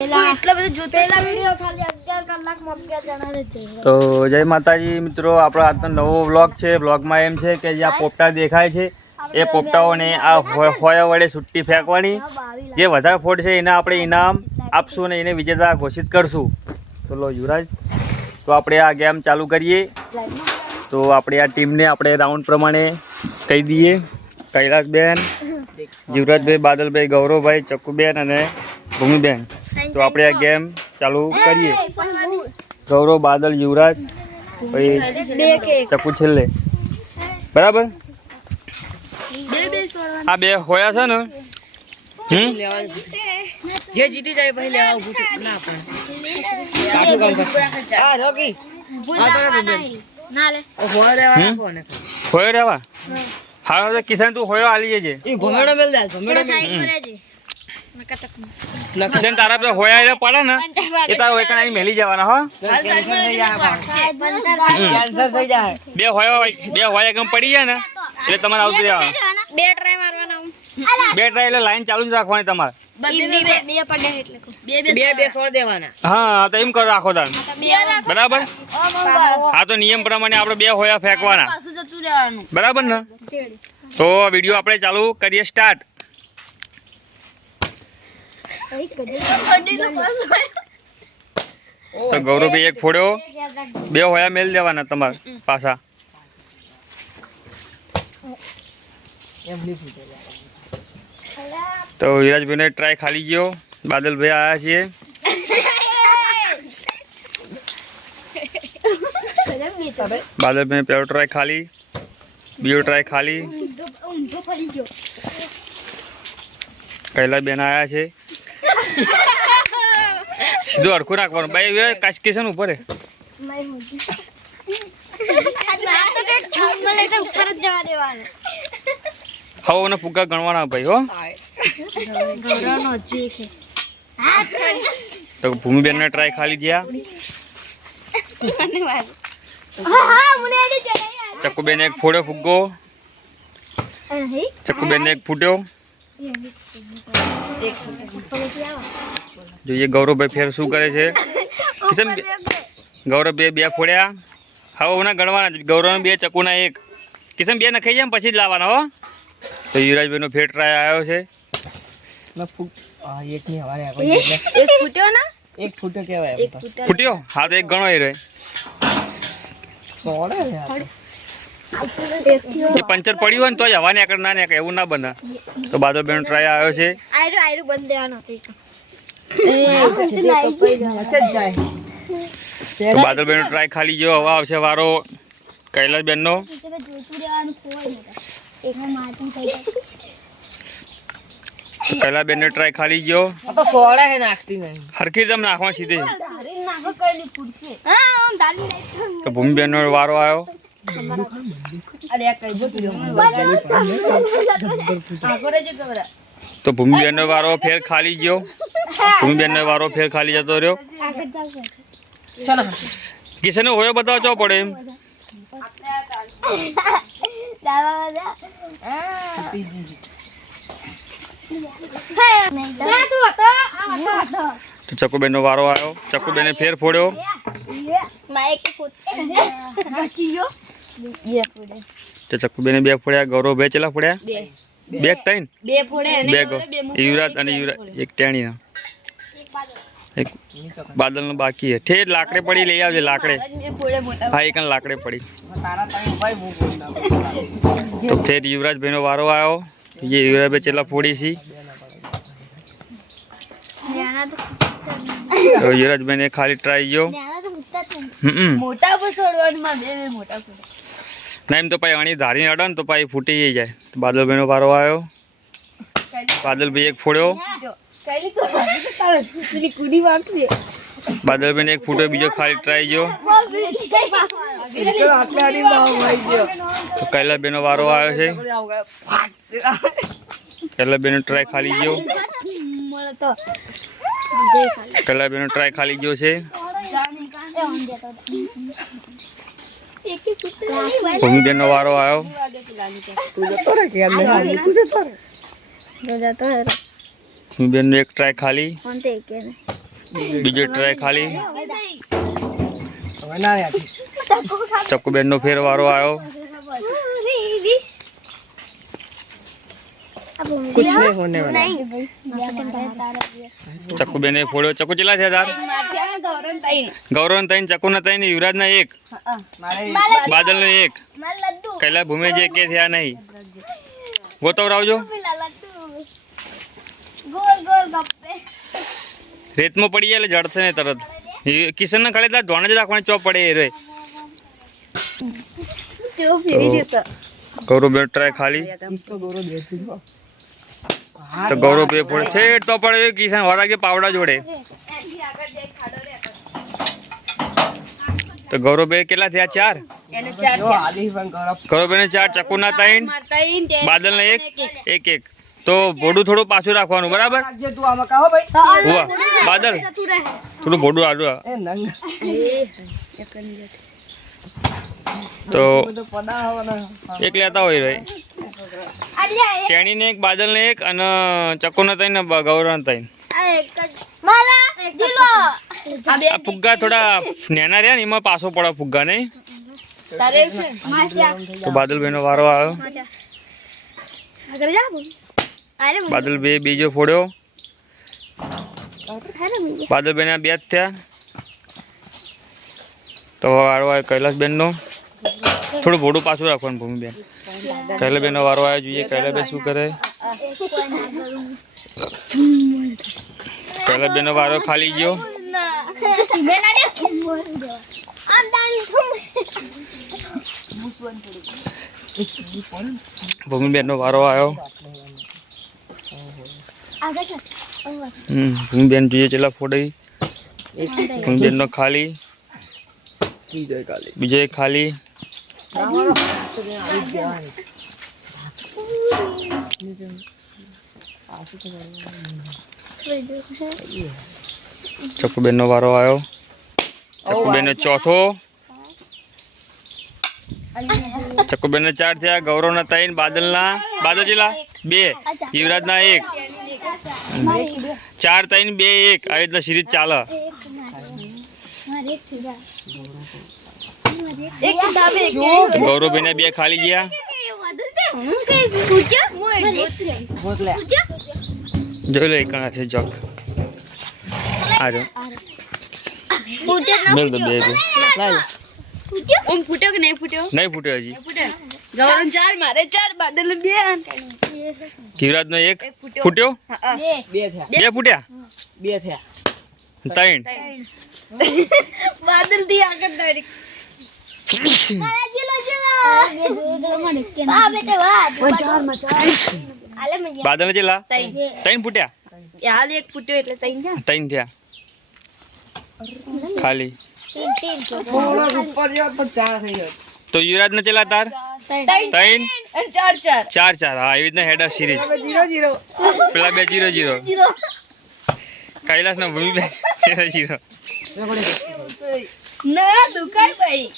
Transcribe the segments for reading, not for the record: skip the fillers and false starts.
તો જય માતાજી મિત્રો, આપણો આજનો નવો વ્લોગ છે. વ્લોગમાં એમ છે કે જે આ પોપટા દેખાય છે એ પોપટાઓને આ હોયા વડે સુટ્ટી ફેંકવાની. જે વધારે ફોડ છે એને આપણે ઇનામ આપશું અને એને વિજેતા ઘોષિત કરશું. તો લો યુવરાજ, તો આપણે આ ગેમ ચાલુ કરીએ. તો આપણે આ ટીમને આપણે રાઉન્ડ પ્રમાણે કહી દઈએ. કૈલાસબેન, યુવરાજભાઈ, બાદલભાઈ, ગૌરવભાઈ, ચક્કુબેન અને ભૂમિબેન. તો આપણે આ ગેમ ચાલુ કરીએ. ગૌરવ, બાદલ, યુવરાજ, પછી ચક્કુ છેલ્લે. બરાબર? આ બે હોયા છે ને, જે જીતી જાય પછી લેવા ઉભું ના આપણે હોયો રેવા. હા, કિશન તું હોયો આલી જજે. કિશન તારા પે હોયા પડે ને એ તારા હોય કઈ મેલી જવાના. હો, બે હોયા એકમ પડી જાય ને એટલે તમારે આવતું રહેવાનું. બે ટ્રાય એટલે લાઈન ચાલુ જ રાખવાની તમારે. બે સોળ દેવાના. હા, તો એમ કરો રાખો તાર. બરાબર? હા, તો નિયમ પ્રમાણે આપણે બે હોયા ફેંકવાના. બરાબર ને? તો વિડીયો આપણે ચાલુ કરીએ. સ્ટાર્ટ. તો ગૌરવભાઈ એક ફોડ્યો, બે હોયા મેલ દેવાના તમારે પાછા. તો વિરાજભાઈ ને ટ્રાય ખાલી ગયો. બાદલભાઈ આવ્યા છીએ. બાદલભાઈ પહેલો ટ્રાય ખાલી, બીજો ટ્રાય ખાલી. કૈલાસબેન આવ્યા છે. સીધું હરખું રાખવાનું. ભાઈ કાસ્કેશન ઉપર હવે ને ફુગ્ગા ગણવાના ભાઈ. હો, તો ભૂમિબેન ને ટ્રાય ખાલી ગયા. ચક્કુબેન એક ફોડ્યો ફુગ્ગો. ચક્કુબેન ને એક ફૂટ્યો. જોઈએ ગૌરવભાઈ ફેર શું કરે છે. કિશન, ગૌરવભાઈ બે ફોડ્યા. હવે ના ગણવાના. ગૌરવ બે, ચક્કુના એક. કિશન બે નખાઈ જાય પછી જ લાવવાના. હો, તો યુવરાજભાઈ નો ફેર ટ્રાય આવ્યો છે. ફૂટ્યો. હા, તો એક ગણો એ રહે. એ પંચર પડ્યું હોય ને તો જ હવા નીકળ ના નીકળે એવું ના બને. તો બાદલભાઈ નો ટ્રાય આવ્યો છે. તો બાદલભાઈ નો ટ્રાય ખાલી ગયો. હવા આવશે વારો કૈલાસબેન નો. કૈલાસબેન નો ટ્રાય ખાલી ગયો. હરખી દમ નાખવા સીધે. તો ભૂમિબેન નો વારો આવ્યો. તો ભૂમિબેન નો વારો ફેર ખાલી ગયો. ભૂમિબેન નો વારો ફેર ખાલી જતો રહ્યો. કિશન નો હોયો બતાવવો પડે એમ. તો ચક્કુબેન નો વારો આવ્યો. ચક્કુબેને ફેર ફોડ્યો. તો ચક્કુબેને બે ફોડ્યા. ગૌરવભાઈ ચેલા ફોડ્યા? બે ત્રણ. બે યુવરાજ અને એક ટેણી. એક બાદલ નો બાકી છે. ઠેર લાકડે પડી લઈ આવજે. લાકડે. હા, એક લાકડે પડી. તો ફેર યુવરાજભાઈ નો વારો આવ્યો. યુવરાજભાઈ ચેલા ફોડી છે. તો યુવરાજભાઈ ને ખાલી ટ્રાય ગયો. ના, એમ તો પાછી અણી ધારી અડે ને તો પાછી ફૂટી જાય. બાદલભાઈ નો વારો આવ્યો. બાદલભાઈ એક ફોડ્યો. બાદલભાઈ ને એક ફૂટ્યો. બીજો ખાલી ટ્રાય ગયો. તો કૈલાસબેન નો વારો આવ્યો છે. કૈલાસબેન નો ટ્રાય ખાલી ગયો. કૈલાસબેન નો ટ્રાય ખાલી ગયો છે. ભૂમિબેન નો વારો આવ્યો. ભૂમિબેન નો એક ટ્રાય ખાલી. બીજો ટ્રાય ખાલી. હવે ના યાર ચકુબેન નો ફેર વારો આવ્યો. कुछ नहीं होने वाला ચકુબેને ફોડ્યો. ચકુ ચેલા થયા તાર? ગૌરવ ને 3, ચકુ ને 3, યુવરાજ ને 1, બાદલ ને 1, કૈલા ભૂમે જે કે થયા નહીં. ગોતવરાવજો. રેતમાં પડી જાય એટલે જડશે ને તરત. કિશન ને ખાલી ધોણ જ રાખવાની, ચોપ પડે એ રે. ગૌરવ બે ટ્રાય ખાલી. તો ગૌરવ બે ફોડે છે તો પડે. કિશન વરાગે પાવડા જોડે. તો ગૌરવ બે કેટલા થયા? 4. ગૌરવ બે ને 4, ચકુ ના 3, બાદલ ને 1, 1. તો ભોડું થોડું પાછું રાખવાનું, બરાબર? તું આમાં કહો ભાઈ ઉવા બાદલ થોડું ભોડું આડું. એ નંગ તો તો પડા હોવાના એક લેતા હોય ભાઈ. કેણી ને 1, બાદલ ને 1, અને ચકુ ને 3 ને ગૌરવ ને 3. આ ફુગ્ગા થોડા નેના રહ્યા ને એમાં પાછો પડે ફુગ્ગા નહીં. તો બાદલ ભાઈ નો વારો આવ્યો. બાદલ બે બીજો ફોડ્યો. બાદલ બેન 2 જ થયા. તો વારો આવ્યો કૈલાસબેન નો. થોડું ભોડું પાછું રાખવાનું ભૂમિબેન. કૈલાસબેન નો વારો આવ્યો. જોઈએ કૈલાસબેન શું કરે. કૈલાસબેન નો વારો ખાલી ગયો. ભૂમિબેન નો વારો આવ્યો. ભૂમિબેન જોઈએ ચેલા ફોડી. ભૂમિબેન નો ખાલી. બીજો એક ખાલી. ચકુબેન નો વારો આવ્યો. ચકુબેન નો ચોથો. ચકુબેન ને 4 થયા. ગૌરવ ના 3, બાદલ ચેલા 2, યુવરાજ ના 1, 4, 3, 2, 1. આવી રીતના સિરીઝ ચાલે. ગૌરવભાઈ ને 2 ખાલી ગયા. જોઈ લો એક છે જગ. આ જો મેલ દો 2 નહીં ફૂટ્યો હજી. યુવરાજ નો 1 ફૂટ્યો. 2 થયા 2 ફૂટ્યા. 2 થયા 3 બાદલ થી આગળ ડાયરેક્ટ બાદલ ને ચેલા 3 ફૂટ્યા. હાલ 1 ફૂટ્યો એટલે 3 થયા. 3 થયા ખાલી. થોડો ઉપર જાવ તો 4 થઈ ગયો. તો યુવરાજ ને ચેલા તાર 3, 4 4. હા એવી રીતના હેડર સિરીઝ. 0 પેલા 2 0 0. કૈલાસ ના ભૂમિ 0 0. ના દુકાન ભાઈ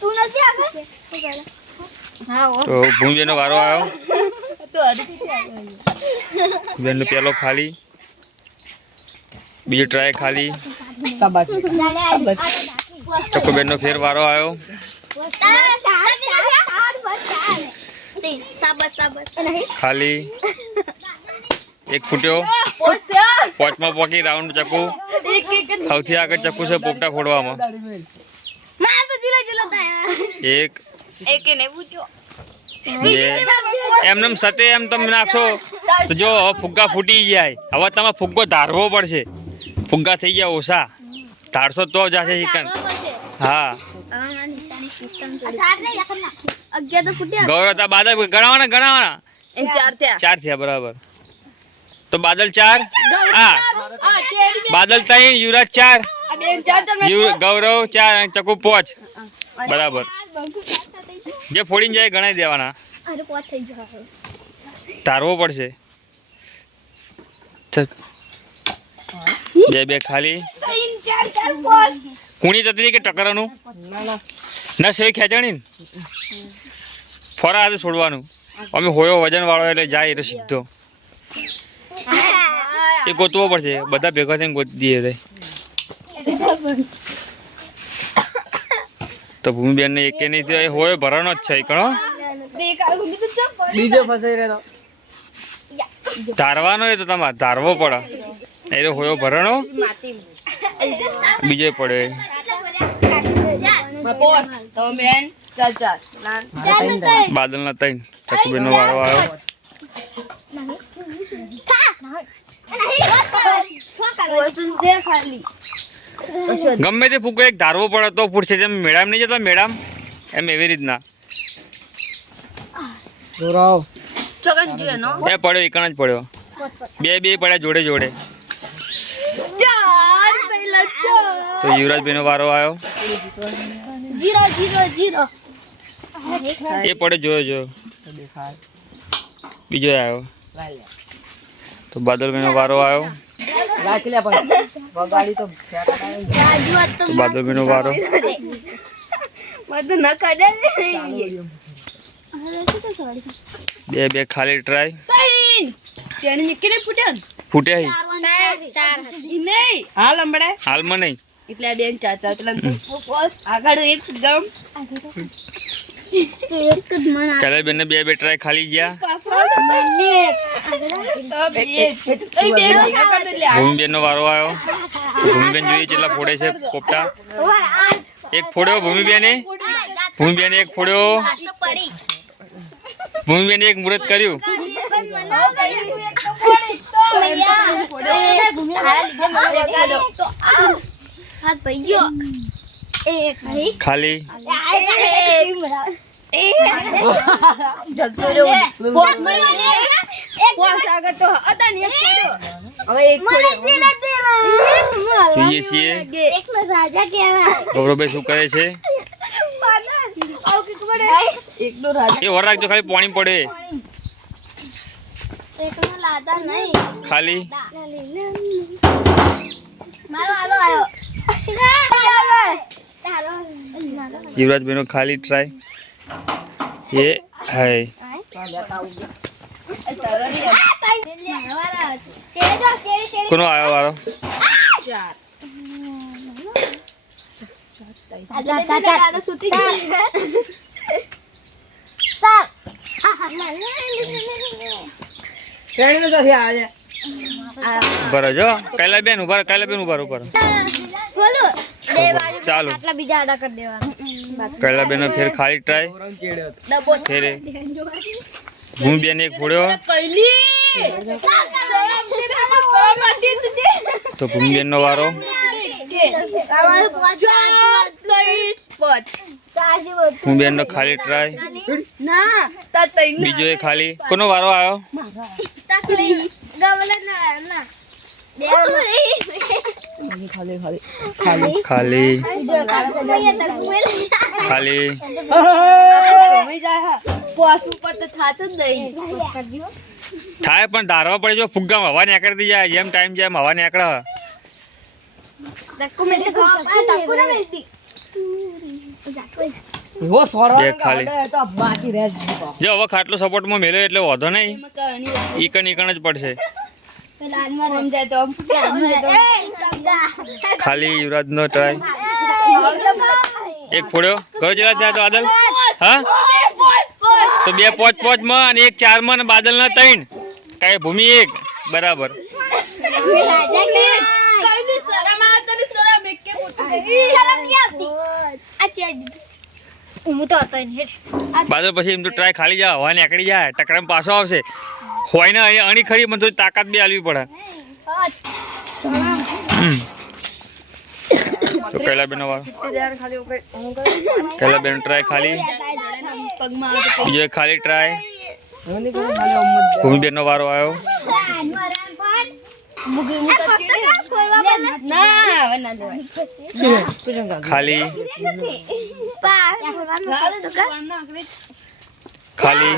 તું નથી આગળ. હા તો ભૂમિ નો વારો આવ્યો. તો બેન નો પેલો ખાલી. બીજો ટ્રાય ખાલી. શાબાશ ચકુબેન નો ફેર વારો આવ્યો. ખાલી. 1 ફૂટ્યો. 5માં પોકી રાઉન્ડ ચકુ. સૌથી આગળ ચકુ છે પોપટા ફોડવામાં. 1 2 એમને સતે એમ તમે નાખશો તો જો ફુગ્ગા ફૂટી જાય. હવે તમે ફુગ્ગો ધારવો પડશે. ફુગ્ગા થઈ ગયા ઓછા, ધારશો તો જશે ચિકન. હા ગૌરવ તા બાદલ ગણાવાના 4 થયા બરાબર. તો બાદલ 4, હા બાદલ 3, યુવરાજ 4, ગૌરવ 4 અને ચકુ 5 બરાબર. જે ફોડીને જાય ગણાઈ દેવાના. તારવો પડશે. 2 ખાલી. કુણી તતરી કે ટકરાનું ના સેવી ખેંચાણી ને ફરા હાથે છોડવાનું. અમે હોયો વજન વાળો એટલે જાય એટલે સીધો. એ ગોતવો પડશે, બધા ભેગા થઈને ગોતી દઈએ રે. તો ભૂમિબેન ને એકે નહીં થયો, એ હોય ભરવાનો જ છે કણો. બીજો ફસાઈ રહ્યો. ધારવાનો એ તો તમારે ધારવો પડે. એ હોયો ભરણો બીજો પડે. બાદલ ના 3. ચકુબેન નો વારો આવ્યો. ગમે તે ફૂકો એક ધારવો પડે તો ફૂટશે. જેમ મેડમ નહીં જતા મેડમ એમ એવી રીતના એ પડ્યો, એકણ જ પડ્યો. બે પડ્યા જોડે જોડે. તો યુવરાજભાઈ નો વારો આવ્યો. એ પડે જોયો બીજો આવ્યો. તો બાદલભાઈ નો વારો આવ્યો. તો બાદલભાઈ નો વારો. બે ખાલી ટ્રાય ફૂટ્યા. હાલમાં નહીં. કાલે બેન બે ટ્રાય ખાલી ગયા. ભૂમિબેન નો વારો આવ્યો. ભૂમિબેન જોઈએ કેટલા ફોડે છે પોપટા. એક ફોડ્યો ભૂમિબેને. ભૂમિબેને એક ફોડ્યો. ભૂમિબેને એક મુહૂર્ત કર્યું. ખાલી જોઈએ છીએ ગૌરવભાઈ શું કરે છે. એ વર રાખજો, ખાલી પાણી પડે. ખાલી યુવરાજભાઈ નો ખાલી ટ્રાય. એ હાય કોનો આવ્યો વારો. બરાબર જો કૈલાબેન ઉભા. કૈલાબેન ઉભા ઉપર ચાલો. કૈલાબેન ફેર ખાલી ટ્રાય. ફેરે ભૂમિબેન એક ફોડ્યો. તો ભૂમિબેન નો વારો. ભૂમિબેન નો ખાલી ટ્રાય. બીજો એ ખાલી. કોનો વારો આવ્યો. ખાલી ખાલી થાય પણ ધારવા પડે. જો ફુગ્ગામાં હવા નીકળતી જાય, જેમ ટાઈમ જાય હવા નીકળે. જો હવે ખાટલો સપોર્ટમાં મેલ્યો એટલે વાંધો નહીં. ઈકણ જ પડશે. ખાલી યુવરાજ નો ટ્રાય. એક ફોડ્યો. ઘર ચલા થયા તો બાદલ. હા તો 2 5 માં અને 1 4 માં બાદલ ના 3. કઈ ભૂમિ 1 બરાબર. બાદલ પછી એમ તો ટ્રાય ખાલી જાય, હવા નીકળી જાય, ટકરામ પાછો આવશે. હોય ને અણી ખરી મને તો તાકાત બી આલવી પડે. તો કૈલાબેન વાળો. કૈલાબેન ટ્રાય ખાલી. બીજો ખાલી ટ્રાય. ભૂમિબેન નો વારો આવ્યો. ખાલી ખાલી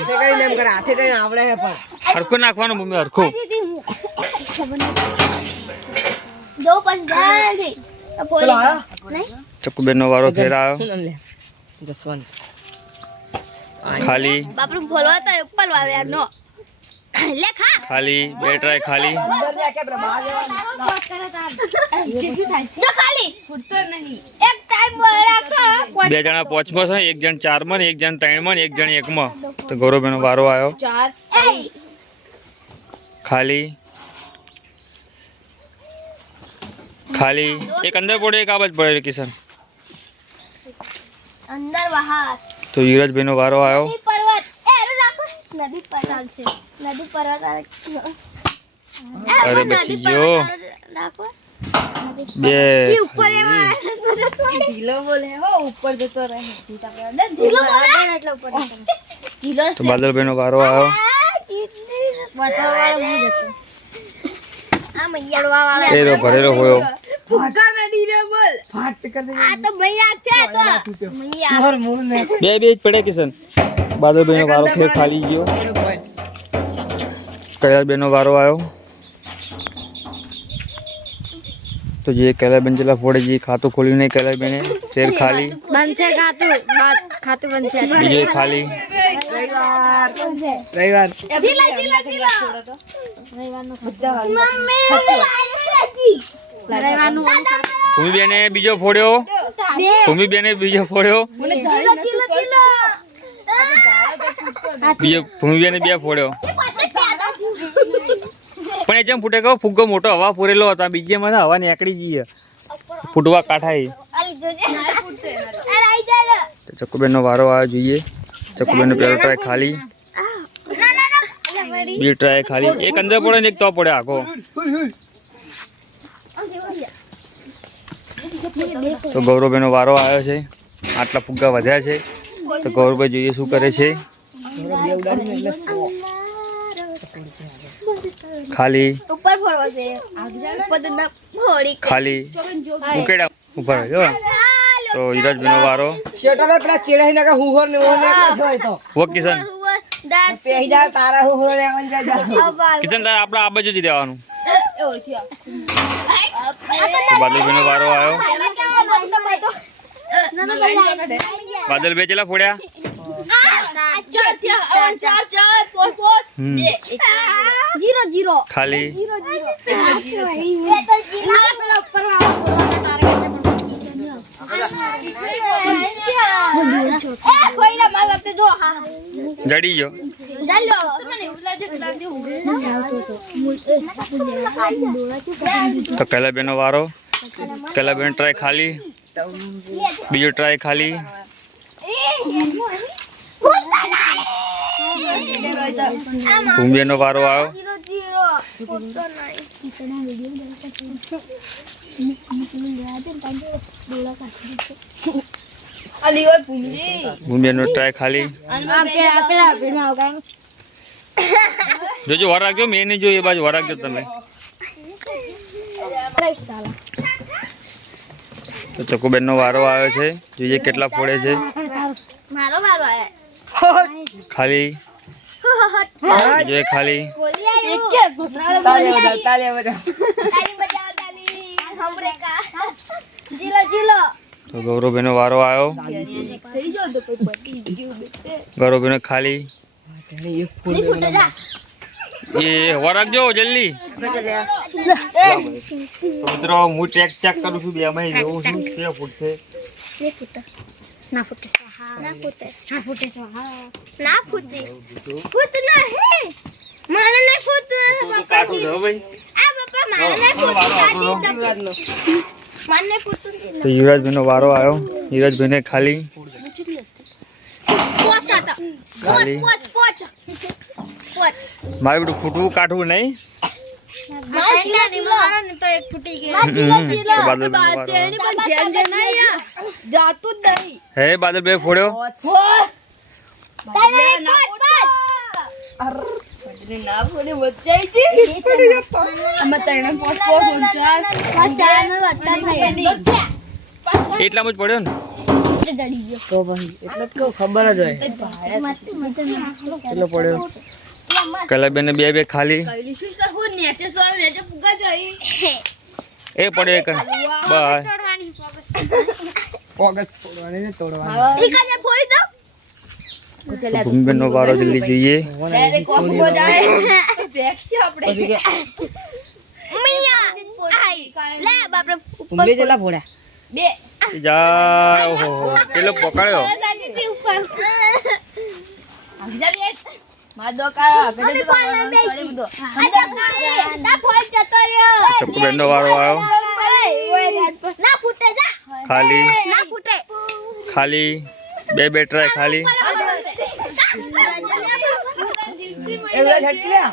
હરખું નાખવાનું. ભૂમિ હરખું. ચકુબેન નો વારો ફેર આવ્યો. ખાલી લે ખા ખાલી. બે ટ્રાય ખાલી. અંદર ને કે બહાર જવાનું. જો ખાલી ફૂટતો નહીં એક ટાઈમ રાખો બે જણા પોચમાં છે, એક જણ 4 માં ને એક જણ 3 માં ને એક જણ 1 માં. તો ગૌરવભાઈનો વારો આવ્યો. 4 ખાલી. ખાલી. એક અંદર પડ્યો, એક આ બાજુ પડ્યો કિશન. અંદર બહાર તો યુવરાજભાઈનો વારો આવ્યો. નદી પર્વત એરો રાખો નદી પર્વત છે નદી પર્વત અરે બચી ગયો. રાખો બે. ઈ ઉપર એમાં ઢીલો બોલે હો ઉપર જતો રહે ઢીલો બોલે એટલે ઉપર ઢીલો તો બાદલભાઈનો વારો આવ્યો. બતાવવાળો હું જતો આ મૈયાડવા વાળા એરો ભરેલો હોયો. ફુગ્ગા મે ઢીલો બોલ ફાટ કરી દે. આ તો મૈયા છે તો મૈયા મોર મોર ને બે જ પડ્યા કિશન. બાદલભાઈનો વારો ફેર ખાલી ગયો. કયાલબેનનો વારો આવ્યો. તો જે કૈલાબેન જેટલા ફોડે જે ખાતું ખોલ્યું નહીં કૈલાબેને ફેર ખાલી. બનશે ખાતું બનશે બીજો ખાલી. રવિવાર ભૂમિબેને બીજો ફોડ્યો. ભૂમિબેને બીજો ફોડ્યો. બીજો ભૂમિબેને 2 ફોડ્યો. પણ એ જેમ ફૂટે કહો ફુગ્ગો મોટો હવા પૂરેલો હતો. બીજે મને હવા નીકળી જઈએ ફૂટવા કાંઠાઈ. તો ચકુબેનનો વારો આવ્યો. જોઈએ ચકુબેનનો પહેલો ટ્રાય ખાલી. બીજો ટ્રાય ખાલી. એક અંદર પડે ને એક તો પડે આખો. તો ગૌરવભાઈનો વારો આવ્યો છે. આટલા ફુગ્ગા વધ્યા છે. તો ગૌરવભાઈ જોઈએ શું કરે છે. ખાલી. ઉપર ફરવા છે ઉપર તો ફોડી ખાલી. ઉકેડા ઉપર જો. તો યુવરાજભાઈનો વારો. શેટાને પેલા ચેડાઈ નાખે હુહર ને ઓને જોય તો વો કિશન. દાંત પેહી જા તારા હુહર ને આવન જા કિશન તારે આપણે આ બાજુ જ રહેવાનું. તો બાદલભાઈનો વારો આવ્યો. બાદલભાઈ ચેલા ફોડ્યા. જીરો ખાલી. જડી ગયો. તો કૈલાબેનનો વારો. કૈલાબેન ટ્રાય ખાલી. બીજો ટ્રાય ખાલી. ભૂમિબેનનો વારો આવ્યો. ભૂમિબેનનો ટ્રાય ખાલી. જોજો વાર રાખજો. મેં નહીં જોયું એ બાજુ વાર રાખજો તમે. તો ચકુબેનનો વારો આવ્યો છે. જોઈએ કેટલા ફોડે છે. મારો વારો આયા ખાલી. જોઈએ ખાલી. તાલિયા બજા તો ગૌરવભાઈનો વારો આવ્યો. ગૌરવભાઈનો ખાલી. એ વાર રાખજો જલ્દી. મિત્રો હું ચેક કરું છું. 2 માં જોઉં છું કે ફૂટશે. ના ફૂટે ના ફૂટે ના ફૂટે ના ફૂટે ફૂટ ના હે મારે નહીં ફૂટતું કાઢું જો ભાઈ. આ બાપા મારે નહીં ફૂટતું મારે ફૂટતું તો યુવરાજભાઈનો વારો આવ્યો. યુવરાજભાઈને ખાલી. પોસાતા ખાલી. પોચ મારે બધું ફૂટવું કાઢવું નહીં. મારે જીલા નિમારા ને તો એક ફૂટી ગયો તો બાદલભાઈનો વારો આવ્યો. જાતું જ નહીં હે બાદલભાઈ ફોડ્યો. ના ફોડે વચ્ચાઈ છે અમે તને પોસ ઊંચા ચાનો વત્તા નહીં એટલામાં જ પડ્યો ને. જડી ગયો તો ભાઈ એટલે તો ખબર જ હોય કેટલો પડ્યો. કૈલાબેનને 2 ખાલી. કઈલી શું તો હું નેચે સોર નેચે પુગા જોઈ એ પડ્યો એક. બાય. પોગસ ફોડવાની ને તોડવાની ઈ કાજે ફોડી દો ભૂમિબેનનો વારો જલ્દી જઈએ. ઉમલે જેટલા ફોડ્યા જા ઓહો પેલો પકડ્યો. ચકુબેનનો વારો આવ્યો. ખાલી ખાલી બે ટ્રાય ખાલી. એવડા ઝટકી લ્યા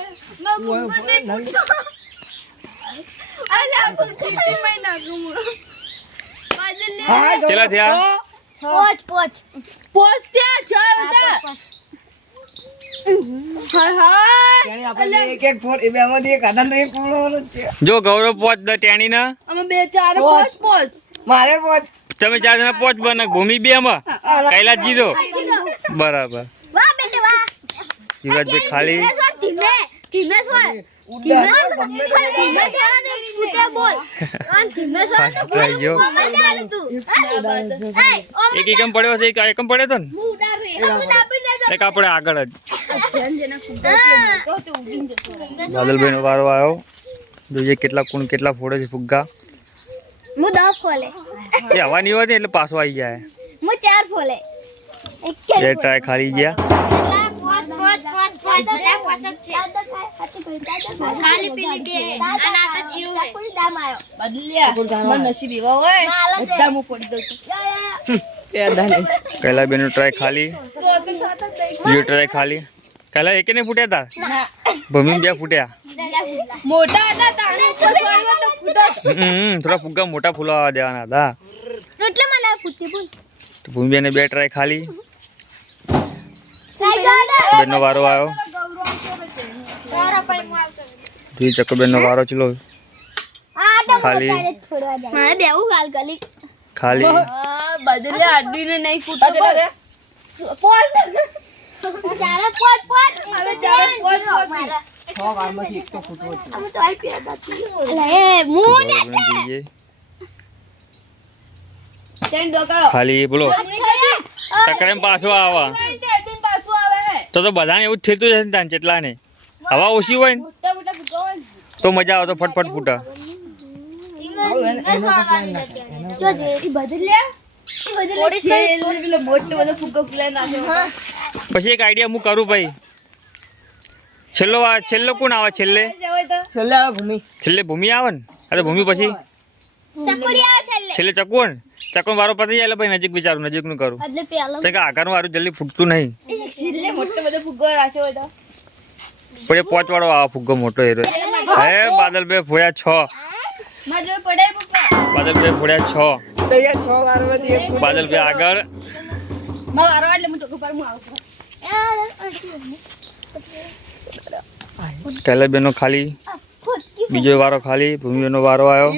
કેટલા થયા? એક એક ફોડ એ બેમાંથી એક આધાર એક ફોડવાનો છે જો ગૌરવ પોચ દ ટેણી ના મારે પોચ તમે 4 જણા પોચ બને ભૂમિ 2 માં કૈલાસ જીરો બરાબર. યુવરાજભાઈ ખાલી એક એકમ પડ્યો છે. એક એકમ પડ્યો તો ને એક આપણે આગળ જ. બાદલભાઈ નો વારો આવ્યો. જોઈએ કેટલા ફોડે છે ફુગ્ગા. હું 10 ફોલે એ હવા નહીં હોતી એટલે પાછો આવી જાય. હું 4 ફોલે બે ટ્રાય ખાલી ગયા. કૈલાબેન નું ટ્રાય ખાલી. બીજો ટ્રાય ખાલી. કૈલા એકે નહીં ફૂટ્યા હતા. ભૂમિ 2 ફૂટ્યા. થોડા ફુગ્ગા મોટા ફૂલાવા દેવાના હતા. ભૂમિબેન 2 ટ્રાય ખાલી. બેન નો વારો આવ્યો. ચકુબેન નો વારો ચલો ખાલી ખાલી. ખાલી બોલો ટકરેમ પાછો આવા તો બધાને એવું જ થતું હશે ને ત્યાં જેટલા ને હવા ઓછી હોય ને તો મજા આવે તો ફટફટ ફૂટા. પછી એક આઈડિયા હું કરું ભાઈ. છેલ્લો કોણ આવે? છેલ્લે ભૂમિ આવે ને. અરે ભૂમિ પછી છેલ્લે ચકુ ને. ચકુ વારો પતી જાય એટલે ભાઈ નજીક વિચારું નજીક નું કરું. આગળનું વારું જલ્દી ફૂટતું નહીં. પણ 5 વાળો આવે ફુગ્ગો મોટો હેરો. હે બાદલભાઈ ફોડ્યા 6. બાદલભાઈ ફોડ્યા 6. બાદલભાઈ આગળ. કૈલાબેન નો ખાલી. બીજો વારો ખાલી. ભૂમિબેન નો વારો આવ્યો.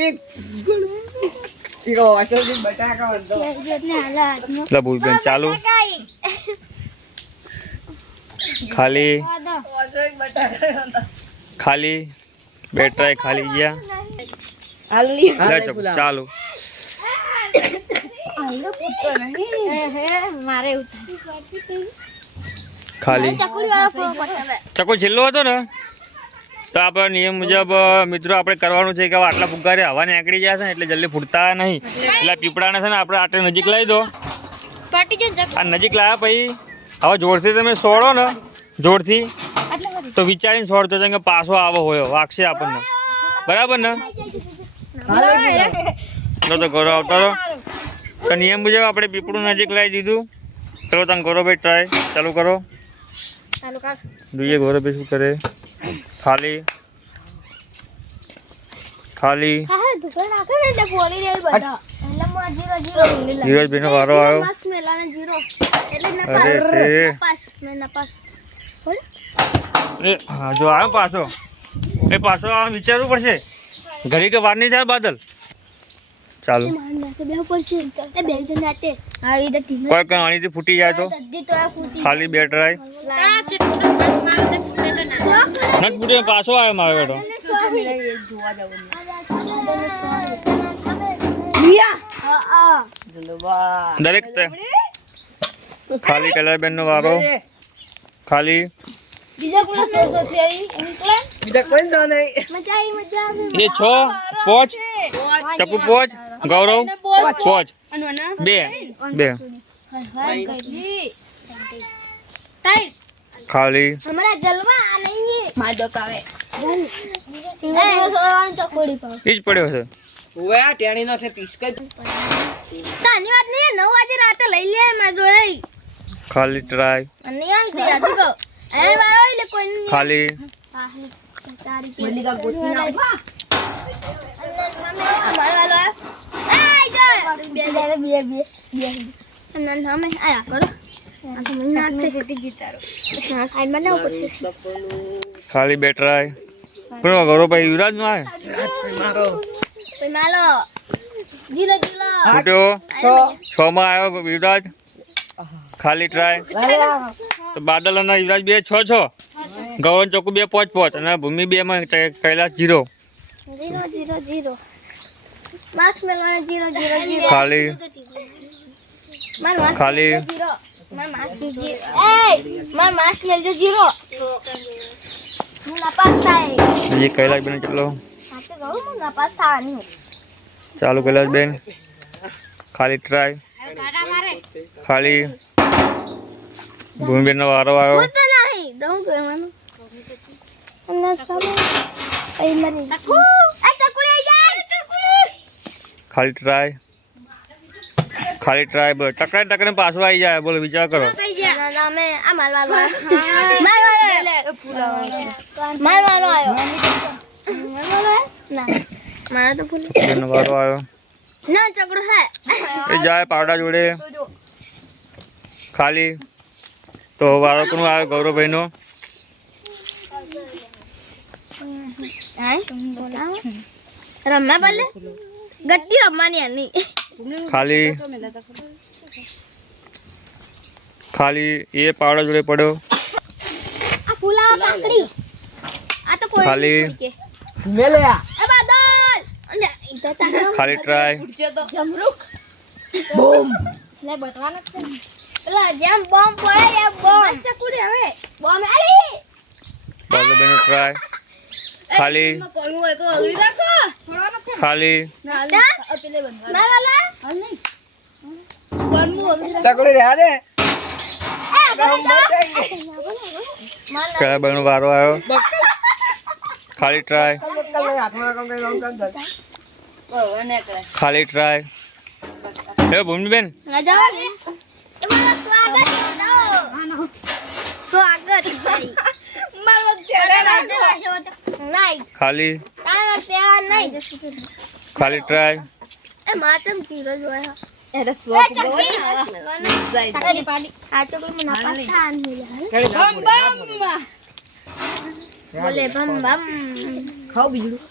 ભૂમિબેન ચાલુ ખાલી ખાલી. 2 ટ્રાય ખાલી ગયા. ચાલુ ખાલી. ચકો છેલ્લો હતો ને તો આપણા નિયમ મુજબ મિત્રો આપણે કરવાનું છે કે આટલા ફુગ્ગારે હવા નીકળી જાય છે ને એટલે જલ્દી ફૂટતા નહીં. એટલે પીપળાને છે ને આપણે આટલે નજીક લાવી દો. આ નજીક લાવ્યા પછી હવે જોરથી તમે સોડો ને જોરથી તો વિચારીને સોડતો છે કે પાછો આવો હોય વાગશે આપણને. બરાબર ને? તો ઘરો આવતો તો નિયમ મુજબ આપણે પીપળું નજીક લાવી દીધું. ચલો તમે કરો ભાઈ ટ્રાય ચાલુ કરો. જોઈએ ગૌરવભાઈ શું કરે. ખાલી ખાલી. ધીરજભાઈ નો વારો આવ્યો. હા જો આવ્યો પાછો. એ પાછો વિચારવું પડશે. ઘડી કે વાર નહીં થાય બાદલ. ચાલો કોઈ કઈ આણીથી ફૂટી જાય તો ખાલી 2 ટ્રાય. નથી ફૂટે પાછો આવ્યો મારો બેટો. દરેક ખાલી કલરબેન નો વારો ખાલી બીજા કોણ સો થી આવી નીકળે બીજા કોઈ જો નહીં મજા આવી એ 6 5 ચકુ 5 ગૌરવ 5 બે ખાલી हमारा जलवा नहीं है मादो कावे सोळावान चकोडी पाव ઈ જ પડ્યો છે ઓવે આ ટેણી નો છે 30 કઈ તાની વાત નહીં 9 વાગે રાતે લઈ લે માદો રે ખાલી ટ્રાય અને આલતી આદી કો એ વાળો એટલે કોઈ નહીં ખાલી તારી પેલી કા ગોતી ના અમાર વાલો આય ગયો બે અને સામે આયા કરો આ તો મને નાખતે હેટી ગીતારો હા સાઈડ માં લેવો પડશે ખાલી બે ટ્રાય પણ ગૌરવભાઈ યુવરાજ નો આવે મારો કોઈ માલો જીરો ફૂટ્યો 6 માં આવ્યો યુવરાજ ખાલી ટ્રાય તો બાદલ અને યુવરાજ બે 6 ગૌરવ ચોકુ 2 5 5 અને ભૂમિ 2 માં કૈલાસ 0 માર્ક્સ મેળવાના 0 ખાલી ખાલી માર માર્ક્સ મેળજો 0 હું નાપાસ થાય એ કૈલાસ બેન કેટલો સાચે કહું હું નાપાસ થવાની હું ચાલુ કૈલાસ બેન ખાલી ટ્રાય ખાલી ભૂમિ બેન નો વારો આવ્યો હું તો નહીં દઉં કરવાનું અમને સામે એ મરી ચકુ એ ચકુડી યાર ચકુડી ખાલી ટ્રાય બોલો ટકરે પાછું આવી જાય બોલો વિચાર કરો અમે આ મારવાલો આવ્યો ના મારા તો ભૂલ બેન વારો આવ્યો ના ચકડો હે એ જાય પાવડા જોડે ખાલી તો વારો કોનો આવે ગૌરવભાઈ નો રમવા બોલે ગટ્ટી રમવાની નહીં ખાલી એ પાવડા જોડે પડ્યો આ ફૂલાવા કાકડી આ તો કોઈ ખાલી. મેલે આ એ બાદલ અને ઈતો તારો ખાલી ટ્રાય જમરૂક બોમ લે બતવાના છે પેલા જેમ બોમ્બ પડે એ બોમ્બ ચકુડી હવે બોમ્બ આલી બાદલ બેનો ટ્રાય ખાલી ખાલી ચકડી રહ્યા દે પેલા બેનો વારો આવ્યો ખાલી ટ્રાય ખાલી ટ્રાય એ ભૂમિબેન સ્વાગત ખાલી ખાલી ટ્રાય એ માતમ જીરો જોયા એરે સ્વાપ ચકડી પાડી આ ચકડી મને નાપાસ થાન બોલે બમ બમ ખાવ બીજું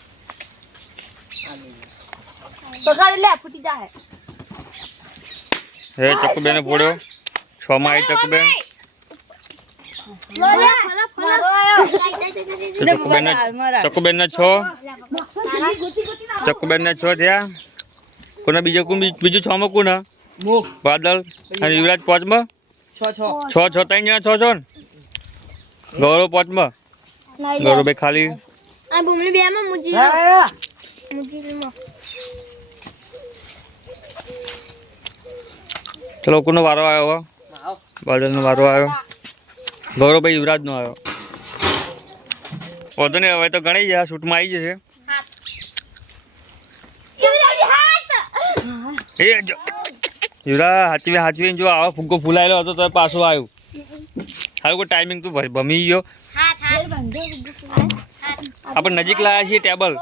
પગાડી લે ફૂટી જાહે હે ચકુબેન ફોડ્યો 6 માં આવી ચકુબેન ચકુબેન ના 6 ચકુબેન ના 6 થયા કોના બીજું 6 માં કોના બાદલ અને યુવરાજ 5 માં 6 3 જણા 6 છો ને ગૌરવ 5 માં ગૌરવભાઈ ખાલી આ ભૂમની બે માં મુજી માં ચલો કોનો વારો આવ્યો બાદલ નો વારો આવ્યો ગૌરવભાઈ યુવરાજ નો આવ્યો વધુ નહીં હવે તો ગણી જાય શૂટમાં આવી જશે એ જો યુવરાજ હાચવીને જો આવો ફુગ્ગો ફૂલાયેલો હતો તો પાછો આવ્યું હાલ કોઈ ટાઈમિંગ તું ભમી ગયો આપણે નજીક લાયા છીએ ટેબલ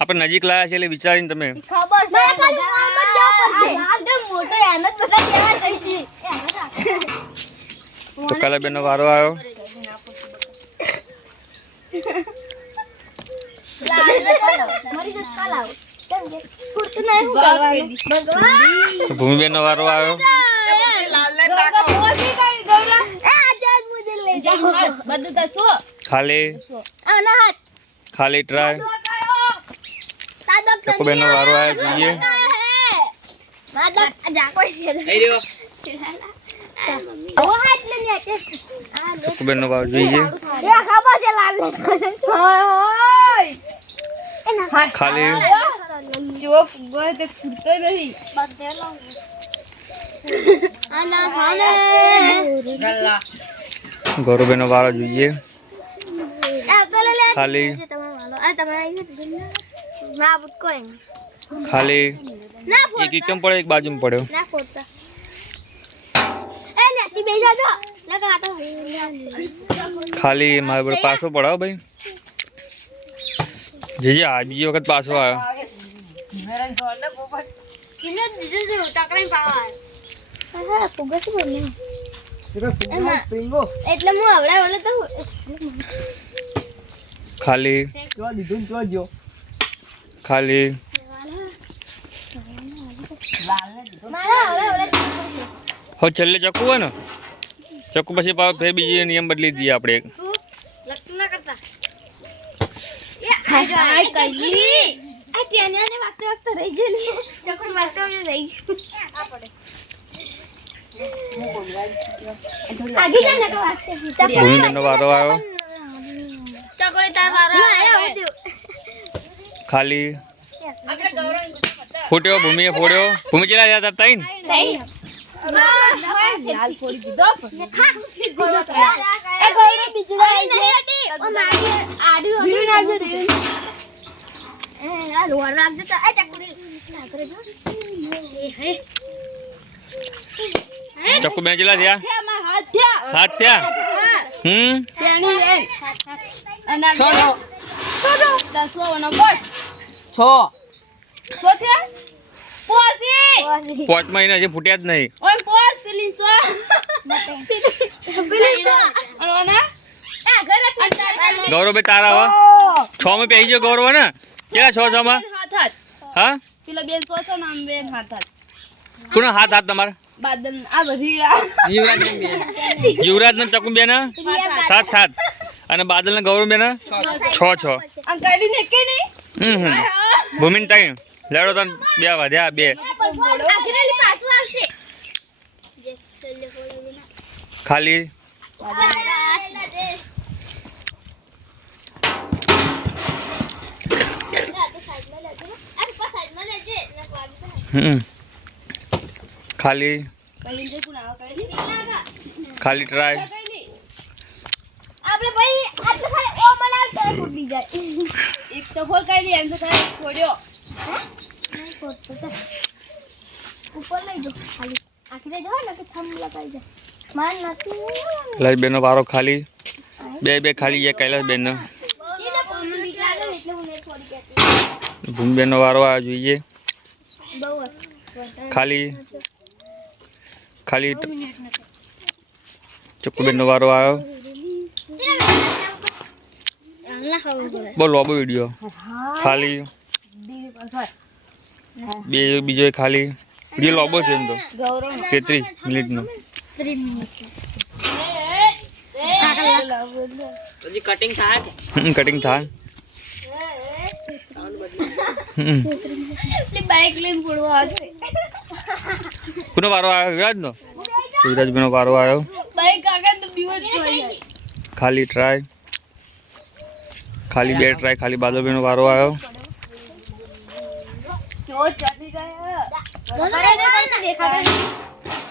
આપણે નજીક લાયા છીએ એટલે વિચારીને તમે તો કાલે બેનો વારો આવ્યો ભૂમિબેન નો વારો આવ્યો ખાલી ખાલી ટ્રાય ચકુબેન નો વારો આવ્યો જોઈએ. ચકુબેન નો વારો જોઈએ. ખાલી જો ફૂગો તે ફૂટતો નહીં. ગૌરવબેન નો વારો જોઈએ. ખાલી ખાલી એક એકમ પડ્યો, એક બાજુમાં પડ્યો. ખાલી મારે બધો પાછો પડાવો ભાઈ. જીજી આ બીજી વખત પાછો આવ્યો. એટલે હું હવડા ઓલે તો ખાલી ખાલી મારા હવે ઓલે હવે છેલ્લે ચક્કુ હોય ને, ચક્કુ પછી ફેર બીજી નિયમ બદલી દઈએ આપણે. તું લખતું ના કરતા એ આ કઈ આ ત્યાંને વાગતે વાગતે રહી ગયેલી ચકડી વાગતે વાગતે રહી આ પડે આગે જા ને વાગશે ભૂમિનો વારો આવ્યો. ચકડી તાર વારો આવ્યો ખાલી આપણે ગૌરવ ફૂટ્યો, ભૂમિએ ફોડ્યો. ભૂમિ ચેલા જતા તઈન સહી લાલ ફોડી દીધો એ ગૌરવ બીજું નહીં હતી ઓ મારી આડ્યું ભીડ આવજો રે એ આ લોર રાખજો તો આ ચકડી ના કરે જો એ હે ચક્કુ બેન ચેલા થયા? હાથ થયા. પાંચ મહિના હજી ફૂટ્યા જ નહીં. ગૌરવ ભાઈ તારા હવે 6 માં પહેરી ગયો. ગૌરવ ને ચેલા 6 માં? હા કોનો હાથ હાથ તમારા? યુવરાજ ને ચકુ બેન 7 અને બાદલ ને ગૌરવ બેન 6. ભૂમિ 3. લેડો તને 2 વધ્યા 2. ખાલી ખાલી ખાલી ટ્રાય. આપણે ભાઈ આટલે ભાઈ ઓ બનાવતો ફૂટી જાય એક તો ફોલ કાઢી એમ તો ખાલી છોડ્યો. ઉપર લઈ જો ખાલી આખરે જો ને કે થમ લગાઈ જાય માર નથી કૈલાસ બેન નો વારો. ખાલી 2 ખાલી ગયા કૈલાસ બેન નો. એટલે બીક લાગે એટલે હું ને થોડી કે ભૂમિ બેન નો વારો આ જોઈએ. બહુ ખાલી ખાલી ચક્કુ બેન નો વારો આવ્યો. ના ખાવું પડે બહુ લાંબો વિડીયો. ખાલી બીજો ખાલી વિડીયો લાંબો છે એમ તો 33 મિનિટનો. કટિંગ થાય. બાઈક લઈને પડવા આવશે કોનો વારો આવ્યો? વિરાજ નો. વિરાજ બેન નો વારો આવ્યો. બાઈક આગળ તો બીવર પડી જાય. ખાલી ટ્રાય. ખાલી 2 ટ્રાય. ખાલી બાદલ બેન નો વારો આવ્યો. જો ચડી ગયા દેખાતો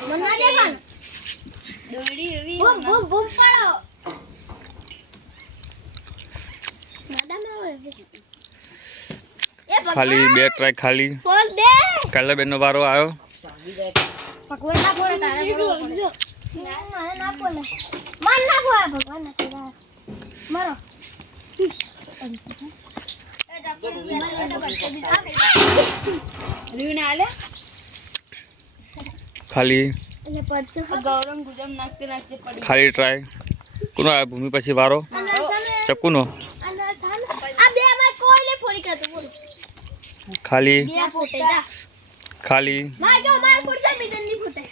મમ્મા દે પણ દોડી એવી બૂમ બૂમ બૂમ પાડો મેડમ આવે એ ખાલી 2 ટ્રાય. ખાલી ફોન દે કૈલાસ બેન નો વારો આવ્યો. ભગવાન ના ફોડે તારે ફોડો મને ના ફોડે મન ના ફોડે ભગવાન ના ફોડે મારો ખાલી એટલે પડશે ગૌરવ ગુજમ નાખતે નાખતે પડી. ખાલી ટ્રાય. કોનો આવ્યો ભૂમિ પછી વારો? ચક્કુ નો. આ બે માં કોઈને ફોડી કાતો બોલ ખાલી બે ફોટે જા ખાલી. માર કે માર ફોડશે બીજન ની ફોટે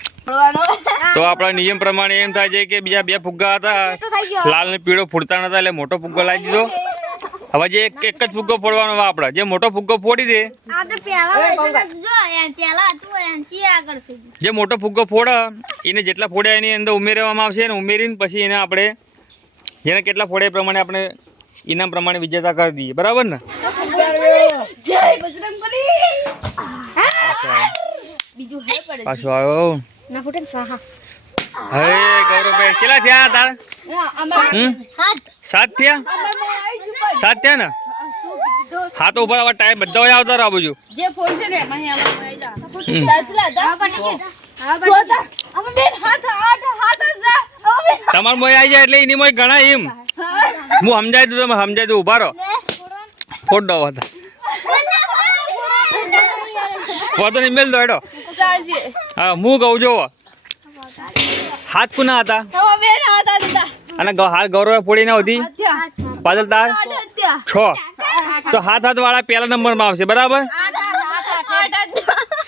તો આપણા નિયમ પ્રમાણે એમ થાય છે કે બીજા 2 ફુગ્ગા હતા, લાલ ને પીળો ફૂટતા નતા એટલે મોટો ફુગ્ગો લાવી દીધો હવે જે એક જ ફુગ્ગો ફોડવાનો હવે આપણે જે મોટો ફુગ્ગો ફોડી દે, આ તો પહેલા જો પહેલા હતું એનસી આગળ થઈ ગયું. જે મોટો ફુગ્ગો ફોડે એને જેટલા ફોડ્યા એની અંદર ઉમેરવામાં આવશે અને ઉમેરીને પછી એને આપણે જેને કેટલા ફોડે એ પ્રમાણે આપણે ઇનામ પ્રમાણે વિજેતા કરી દઈએ, બરાબર ને? જય બજરંગબલી. બીજું હે પડે પાછો આવ્યો. ના ફૂટે સ્વાહા. હે ગૌરવભાઈ કેટલા થયા તાર? હમ? હાથ 7 થયા? 7 થયા ને? હા તો ઉપર હવે ટાઈમ બધા હોય આવતા રહો બાજુ. જે ફોડ છે ને એમાં આમાં આવી જા. હા પટી ગયું. હા સોતા અમે બેન હાથ તમાર મોય આવી જાય એટલે એની મોય ઘણા એમ હું સમજાય દઉં, તમે સમજાય દઉં, ઉભા રહો. ફોડ દો હતા ફોટો નહીં મેલ દો હેડો. હા હું કહું જો હાથ કુના હતા અને હાથ ગૌરવે ફોડી ના હતી પાછળ તાર 6 તો હાથ વાળા પહેલા નંબર માં આવશે, બરાબર?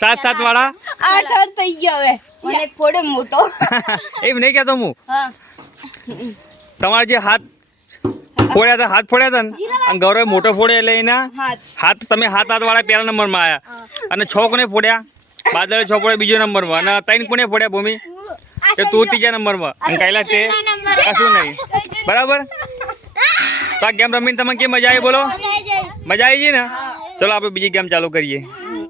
7 વાળા 8 થઈ ગયો હવે મને એક ફોડે મોટો. એમ નહીં કહેતો હું. તમારે જે હાથ ફોડ્યા હતા ને અને ગૌરવે મોટો ફોડે એટલે એના હાથ તમે હાથ વાળા પહેલા નંબર માં આવ્યા અને 6 કોને ફોડ્યા? બાદલે 6 ફોડ્યા બીજો નંબર માં અને 3 કોને ફોડ્યા? ભૂમિ કે તું ત્રીજા નંબર માં અને કૈલાસ તે કશું નહીં, બરાબર? તો આ ગેમ રમીને તમને કેમ મજા આવી બોલો? મજા આવી ગઈ ને? ચલો આપણે બીજી ગેમ ચાલુ કરીએ.